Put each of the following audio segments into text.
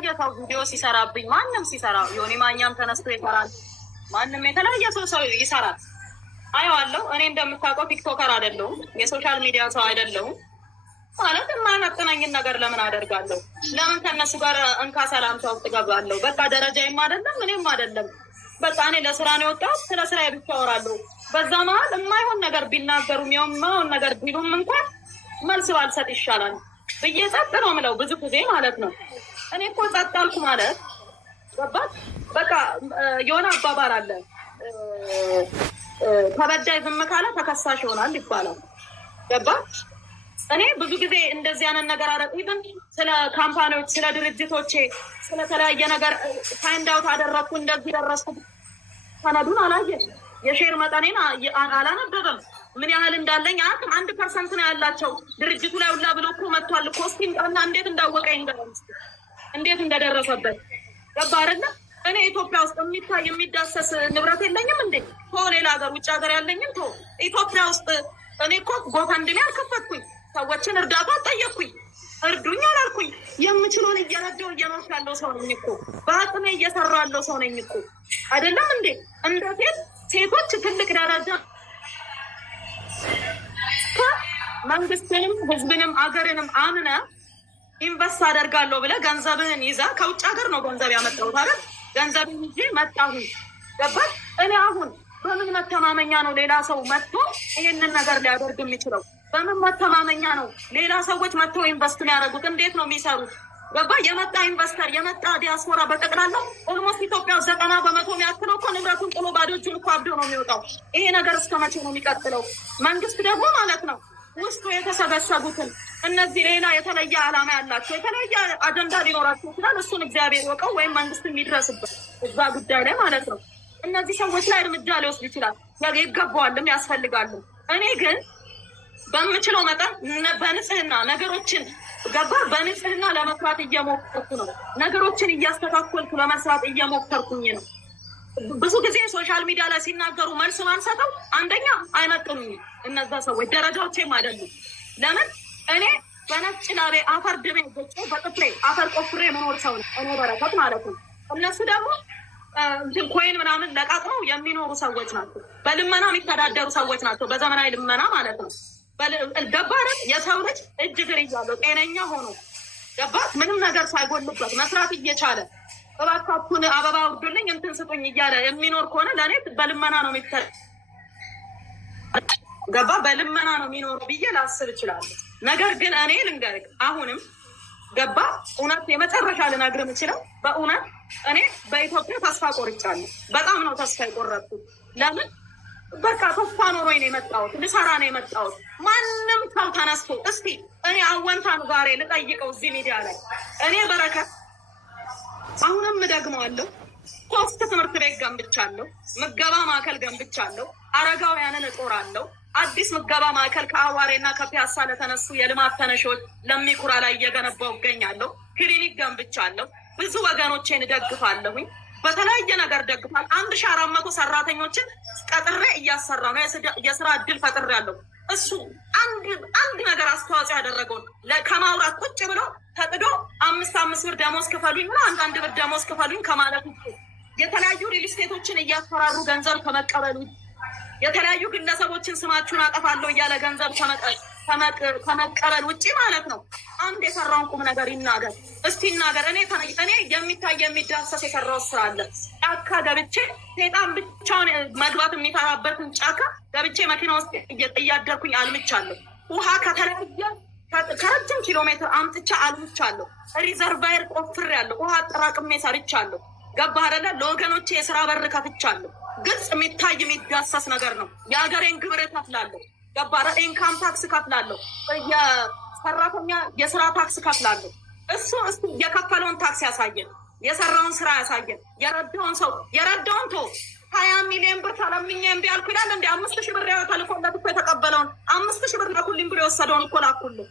የተለያየ ሰው ቪዲዮ ሲሰራብኝ ማንም ሲሰራ ዮኒ ማኛም ተነስቶ ይሰራል። ማንም የተለያየ ሰው ይሰራል። አየዋለሁ። እኔ እንደምታውቀው ቲክቶከር አይደለሁም፣ የሶሻል ሚዲያ ሰው አይደለሁም። ማለት የማያመጥነኝን ነገር ለምን አደርጋለሁ? ለምን ከነሱ ጋር እንካ ሰላምታ ውስጥ እገባለሁ? በቃ ደረጃዬም አይደለም እኔም አይደለም። በቃ እኔ ለስራ ነው የወጣሁት፣ ስለ ስራ ብቻ አወራለሁ። በዛ መሀል የማይሆን ነገር ቢናገሩም የማይሆን ነገር ቢሉም እንኳን መልስ ባልሰጥ ይሻላል ብዬ ጸጥ ነው የምለው ብዙ ጊዜ ማለት ነው። እኔ እኮ ጸጥ አልኩ ማለት ገባት። በቃ የሆነ አባባል አለ፣ ተበዳይ ዝም ካለ ተከሳሽ ይሆናል ይባላል። ገባት። እኔ ብዙ ጊዜ እንደዚህ አይነት ነገር አደረግ ኢቭን ስለ ካምፓኒዎች፣ ስለ ድርጅቶቼ፣ ስለተለያየ ነገር ፋይንድ አውት አደረግኩ። እንደዚህ ደረስኩ። ሰነዱን አላየ፣ የሼር መጠኔን አላነበበም። ምን ያህል እንዳለኝ አያውቅም። 1% ነው ያላቸው ድርጅቱ ላይ ሁላ ብሎ እኮ መጥቷል። ኮስቲንግ እና እንዴት እንዳወቀኝ እንዴት እንደደረሰበት ገባ አይደለ? እኔ ኢትዮጵያ ውስጥ የሚታይ የሚዳሰስ ንብረት የለኝም እንዴ? ሌላ ሀገር ውጭ ሀገር ያለኝም ኢትዮጵያ ውስጥ እኔ እኮ ጎፈንድሜ አልከፈትኩኝ። ሰዎችን እርዳታ ጠየቅኩኝ፣ እርዱኝ አላልኩኝ። የምችለውን እየረዳሁ እየኖርኩ ያለው ሰው ነኝ እኮ። በአቅሜ እየሰራ ያለው ሰው ነኝ እኮ አይደለም እንዴ? እንደ ሴቶች ትልቅ ደረጃ መንግስትንም ህዝብንም አገርንም አምነ ኢንቨስት አደርጋለሁ ብለህ ገንዘብህን ይዛ ከውጭ ሀገር ነው ገንዘብ ያመጣሁት አይደል? ገንዘብህን ይዤ መጣሁ። ገባህ? እኔ አሁን በምን መተማመኛ ነው ሌላ ሰው መጥቶ ይህንን ነገር ሊያደርግ የሚችለው? በምን መተማመኛ ነው ሌላ ሰዎች መጥተው ኢንቨስት የሚያደርጉት? እንዴት ነው የሚሰሩት? ገባ? የመጣ ኢንቨስተር የመጣ ዲያስፖራ በጠቅላላ ኦልሞስት ኢትዮጵያ 90% የሚያክለው እኮ ንብረቱን ጥሎ ባዶ እጁን እኮ አብዶ ነው የሚወጣው። ይሄ ነገር እስከ መቼ ነው የሚቀጥለው? መንግስት ደግሞ ማለት ነው ውስጡ የተሰበሰቡትን እነዚህ ሌላ የተለየ ዓላማ ያላቸው የተለየ አጀንዳ ሊኖራቸው ይችላል። እሱን እግዚአብሔር ወቀው ወይም መንግስት የሚድረስበት እዛ ጉዳይ ላይ ማለት ነው። እነዚህ ሰዎች ላይ እርምጃ ሊወስድ ይችላል፣ ይገባዋልም ያስፈልጋልም። እኔ ግን በምችለው መጠን በንጽህና ነገሮችን ገባ በንጽህና ለመስራት እየሞከርኩ ነው። ነገሮችን እያስተካከልኩ ለመስራት እየሞከርኩኝ ነው። ብዙ ጊዜ ሶሻል ሚዲያ ላይ ሲናገሩ መልስ ማንሰጠው አንደኛ አይመጥኑኝ እነዛ ሰዎች ደረጃዎቼም አይደሉም። ለምን እኔ በነጭ ላቤ አፈር ድሜ ገጭ በጥፍሬ አፈር ቆፍሬ መኖር ሰው ነው እኔ በረከት ማለት ነው። እነሱ ደግሞ ኮይን ምናምን ለቃቅመው የሚኖሩ ሰዎች ናቸው። በልመና የሚተዳደሩ ሰዎች ናቸው። በዘመናዊ ልመና ማለት ነው። ገባህ? የሰው ልጅ እጅ እግር እያለው ጤነኛ ሆኖ ገባህ? ምንም ነገር ሳይጎልበት መስራት እየቻለ እባካችሁን አበባ ውዱልኝ እንትን ስጡኝ እያለ የሚኖር ከሆነ ለእኔ በልመና ነው ገባህ? በልመና ነው የሚኖሩ ብዬ ላስብ እችላለሁ። ነገር ግን እኔ ልንገርህ አሁንም ገባህ? እውነት የመጨረሻ ልነግርህ የምችለው በእውነት እኔ በኢትዮጵያ ተስፋ ቆርጫለሁ። በጣም ነው ተስፋ የቆረጥኩት። ለምን? በቃ ተስፋ ኖሮኝ ነው የመጣሁት። ልሰራ ነው የመጣሁት። ማንም ሰው ተነስቶ እስቲ እኔ አወንታን ዛሬ ልጠይቀው እዚህ ሚዲያ ላይ እኔ በረከት አሁንም እደግመዋለሁ 3 ትምህርት ቤት ገንብቻለሁ። ምገባ ማዕከል ገንብቻለሁ። አረጋውያንን እጦራለሁ። አዲስ ምገባ ማዕከል ከአዋሬና ከፒያሳ ለተነሱ የልማት ተነሾች ለሚኩራ ላይ እየገነባው እገኛለሁ። ክሊኒክ ገንብቻለሁ። ብዙ ወገኖቼን እደግፋለሁኝ። በተለያየ ነገር ደግፋል። 1400 ሰራተኞችን ቀጥሬ እያሰራ ነው። የስራ እድል ፈጥሬያለሁ። እሱ አንድ ነገር አስተዋጽኦ ያደረገውን ከማውራት ቁጭ ብሎ ተጥዶ 5 ብር ደሞዝ ክፈሉኝ እና 1 ብር ደሞዝ ክፈሉኝ ከማለት የተለያዩ ሪል ስቴቶችን እያፈራሩ ገንዘብ ከመቀበሉ የተለያዩ ግለሰቦችን ስማችሁን አጠፋለሁ እያለ ገንዘብ ከመቀበል ውጭ ማለት ነው። አንድ የሰራውን ቁም ነገር ይናገር እስቲ ይናገር። እኔ የሚታይ የሚዳሰስ የሰራው ስራ አለ። ጫካ ገብቼ ሴጣን ብቻውን መግባት የሚፈራበትን ጫካ ገብቼ መኪና ውስጥ እያደርኩኝ አልምቻለሁ። ውሃ ከረጅም ኪሎ ሜትር አምጥቻ አልምቻለሁ። ሪዘርቫየር ቆፍሬያለሁ። ውሃ አጠራቅሜ ሰርቻለሁ። ገባህ አይደለ? ለወገኖቼ የስራ በር ከፍቻለሁ። ግልጽ የሚታይ የሚዳሰስ ነገር ነው። የሀገሬን ግብር እከፍላለሁ። ገባህ? ኢንካም ታክስ እከፍላለሁ። የሰራተኛ የስራ ታክስ እከፍላለሁ። እሱ የከፈለውን ታክስ ያሳየን፣ የሰራውን ስራ ያሳየን። የረዳውን ቶ 20 ሚሊዮን ብር ተለምኜ እምቢ አልኩ ይላል እንዴ? 5000 ብር ተልኮለት እኮ የተቀበለውን 5000 ብር ላኩልኝ ብሎ የወሰደውን እኮ ላኩልኝ።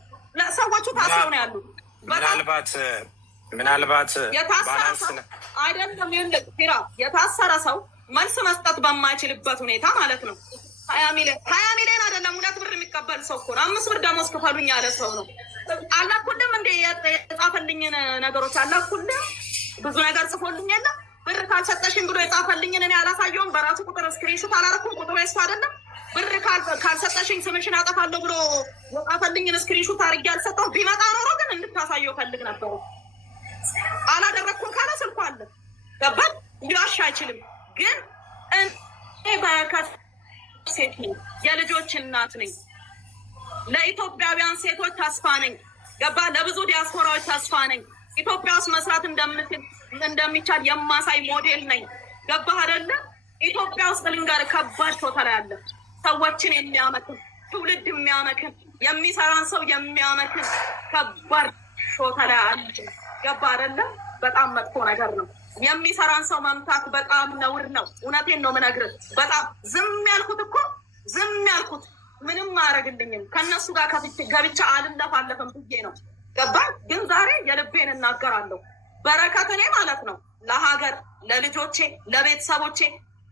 ሰዎቹ ታስረው ነው ያሉ። ምናልባት አይደለም ፊራ የታሰረ ሰው መልስ መስጠት በማይችልበት ሁኔታ ማለት ነው። 20 ሚሊዮን አይደለም 2 ብር የሚቀበል ሰው እኮ ነው። 5 ብር ደሞዝ ክፈሉኝ ያለ ሰው ነው። አላኩልም እንዴ? የጻፈልኝን ነገሮች አላኩልም ብዙ ነገር ጽፎልኝ የለ ብር ካልሰጠሽኝ ብሎ የጻፈልኝን እኔ አላሳየውም። በራሱ ቁጥር ስክሪንሾት አላረኩም። ቁጥሩ የሱ አይደለም። ብር ካልሰጠሽኝ ስምሽን አጠፋለሁ ብሎ የጻፈልኝን ስክሪንሾት አድርጌ አልሰጠው። ቢመጣ ኖሮ ግን እንድታሳየው ፈልግ ነበረ። አላደረግኩም ካለ ስልኩ አለ። ገባን? ሊዋሽ አይችልም። ግን እኔ በረከት ሴት ነኝ፣ የልጆች እናት ነኝ፣ ለኢትዮጵያውያን ሴቶች ተስፋ ነኝ። ገባ? ለብዙ ዲያስፖራዎች ተስፋ ነኝ። ኢትዮጵያ ውስጥ መስራት እንደሚቻል የማሳይ ሞዴል ነኝ። ገባህ አይደለ? ኢትዮጵያ ውስጥ ልንገር ከባድ ሾታ ላይ አለ። ሰዎችን የሚያመክን ትውልድ የሚያመክን የሚሰራን ሰው የሚያመክን ከባድ ሾታ ላይ አለ። ገባህ አይደለ? በጣም መጥፎ ነገር ነው። የሚሰራን ሰው መምታት በጣም ነውር ነው። እውነቴን ነው የምነግርህ። በጣም ዝም ያልኩት ምንም አያደርግልኝም። ከእነሱ ጋር ገብቻ አልለፋለፍም ብዬ ነው። ገባ? ግን ዛሬ የልቤን እናገራለሁ። በረከት እኔ ማለት ነው ለሀገር፣ ለልጆቼ፣ ለቤተሰቦቼ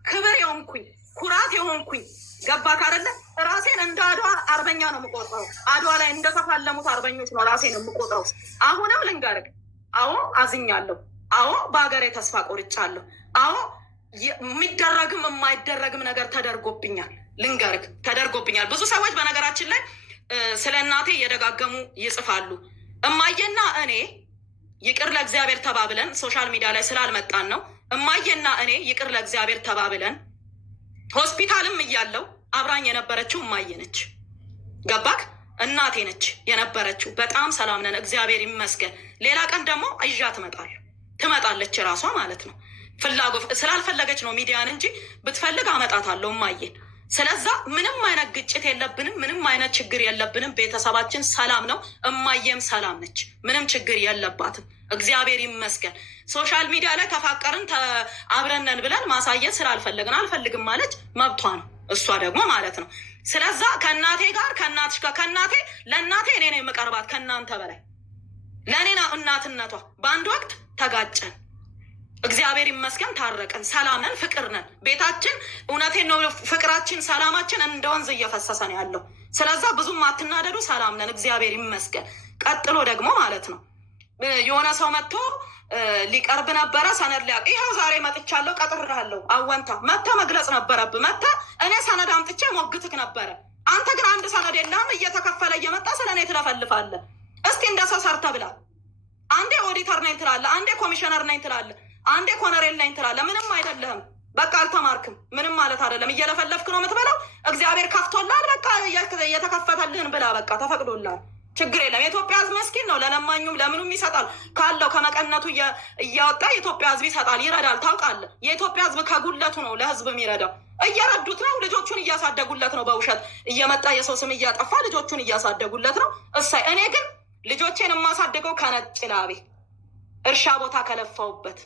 ክብር የሆንኩኝ ኩራት የሆንኩኝ ገባ ካደለ ራሴን እንደ አድዋ አርበኛ ነው የምቆጥረው። አድዋ ላይ እንደተፋለሙት አርበኞች ነው ራሴን የምቆጥረው። አሁንም ልንገርህ፣ አዎ አዝኛለሁ። አዎ በሀገሬ ተስፋ ቆርጫለሁ። አዎ የሚደረግም የማይደረግም ነገር ተደርጎብኛል። ልንገርህ ተደርጎብኛል። ብዙ ሰዎች በነገራችን ላይ ስለ እናቴ እየደጋገሙ ይጽፋሉ። እማዬና እኔ ይቅር ለእግዚአብሔር ተባብለን ሶሻል ሚዲያ ላይ ስላልመጣን ነው። እማዬና እኔ ይቅር ለእግዚአብሔር ተባብለን ሆስፒታልም እያለው አብራኝ የነበረችው እማዬ ነች። ገባክ? እናቴ ነች የነበረችው። በጣም ሰላም ነን፣ እግዚአብሔር ይመስገን። ሌላ ቀን ደግሞ አይዣ ትመጣለች ራሷ ማለት ነው። ስላልፈለገች ነው ሚዲያን እንጂ ብትፈልግ አመጣታለሁ እማዬን። ስለዛ ምንም አይነት ግጭት የለብንም፣ ምንም አይነት ችግር የለብንም። ቤተሰባችን ሰላም ነው። እማዬም ሰላም ነች፣ ምንም ችግር የለባትም። እግዚአብሔር ይመስገን። ሶሻል ሚዲያ ላይ ተፋቀርን አብረነን ብለን ማሳየት ስላልፈለግን አልፈልግም ማለች መብቷ ነው፣ እሷ ደግሞ ማለት ነው። ስለዛ ከእናቴ ጋር ከእናትሽ ጋር ከእናቴ ለእናቴ እኔ ነው የምቀርባት ከእናንተ በላይ ለእኔ እናትነቷ። በአንድ ወቅት ተጋጨን፣ እግዚአብሔር ይመስገን ታረቀን፣ ሰላም ነን፣ ፍቅር ነን። ቤታችን እውነቴን ነው ፍቅራችን፣ ሰላማችን እንደ ወንዝ እየፈሰሰ ነው ያለው። ስለዛ ብዙም አትናደዱ፣ ሰላም ነን፣ እግዚአብሔር ይመስገን። ቀጥሎ ደግሞ ማለት ነው የሆነ ሰው መጥቶ ሊቀርብ ነበረ፣ ሰነድ ሊያቅ ይኸው ዛሬ መጥቻለሁ፣ ቀጥሬሃለሁ፣ አወንታ መጥተህ መግለጽ ነበረብህ። መጥተህ እኔ ሰነድ አምጥቼ ሞግትክ ነበረ። አንተ ግን አንድ ሰነድ የለህም፣ እየተከፈለ እየመጣ ስለ እኔ ትለፈልፋለህ። እስቲ እንደ ሰው ሰርተህ ብላ። አንዴ ኦዲተር ነኝ ትላለህ፣ አንዴ ኮሚሽነር ነኝ ትላለህ፣ አንዴ ኮነሬል ነኝ ትላለህ። ምንም አይደለህም። በቃ አልተማርክም። ምንም ማለት አይደለም። እየለፈለፍክ ነው የምትበላው። እግዚአብሔር ከፍቶላል። በቃ እየተከፈተልህን ብላ። በቃ ተፈቅዶላል። ችግር የለም። የኢትዮጵያ ሕዝብ መስኪን ነው። ለለማኙም ለምኑም ይሰጣል። ካለው ከመቀነቱ እያወጣ የኢትዮጵያ ሕዝብ ይሰጣል፣ ይረዳል። ታውቃለህ። የኢትዮጵያ ሕዝብ ከጉለቱ ነው ለሕዝብ የሚረዳው። እየረዱት ነው። ልጆቹን እያሳደጉለት ነው። በውሸት እየመጣ የሰው ስም እያጠፋ ልጆቹን እያሳደጉለት ነው። እሳይ። እኔ ግን ልጆቼን የማሳደገው ከነጭ ላቤ እርሻ ቦታ ከለፋውበት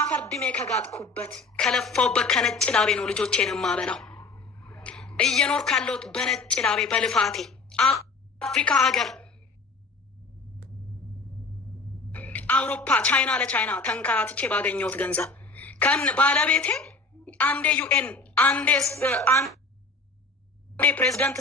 አፈር ድሜ ከጋጥኩበት ከለፋውበት ከነጭ ላቤ ነው ልጆቼን የማበላው። እየኖር ካለሁት በነጭ ላቤ በልፋቴ አፍሪካ ሀገር፣ አውሮፓ፣ ቻይና ለቻይና ተንከራትቼ ባገኘሁት ገንዘብ ባለቤቴ አንዴ ዩኤን አንዴ ፕሬዚደንት